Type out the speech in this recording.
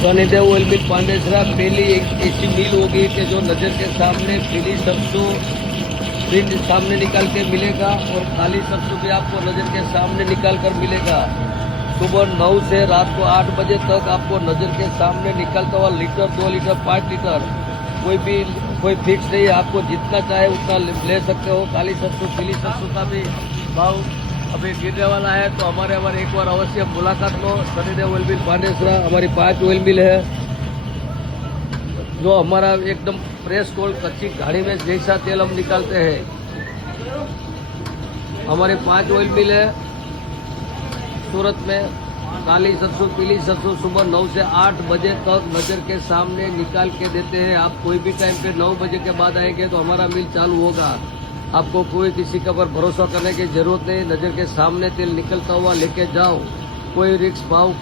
सनीदेव oil मिल पांडेसरा पहली एक ऐसी मिल होगी कि जो नज़र के सामने पीली सरसों भी सामने निकाल के मिलेगा और काली सरसों भी आपको नज़र के सामने निकाल कर मिलेगा। सुबह 9 से रात को 8 बजे तक आपको नज़र के सामने निकलता हुआ लीटर 2 लीटर 5 लीटर कोई फिक्स नहीं है, आपको जितना चाहे उतना ले सकते हो। काली सरसों पीली सरसों का भी भाव अभी गिरने वाला है, तो हमारे एक बार अवश्य मुलाकात लो। सनीदेव ऑयल मिल पांडेसरा हमारी 5 ऑयल मिल है, जो हमारा एकदम फ्रेश कोल्ड कच्ची गाड़ी में जैसा तेल हम निकालते हैं। हमारे 5 ऑयल मिल है सूरत में। काली सरसों पीली सरसों सुबह 9 से 8 बजे तक नज़र के सामने निकाल के देते हैं। आप कोई भी टाइम पे 9 बजे के बाद आएंगे तो हमारा मिल चालू होगा। आपको कोई किसी का पर भरोसा करने की जरूरत नहीं, नज़र के सामने तेल निकलता हुआ लेके जाओ, कोई रिस्क भाव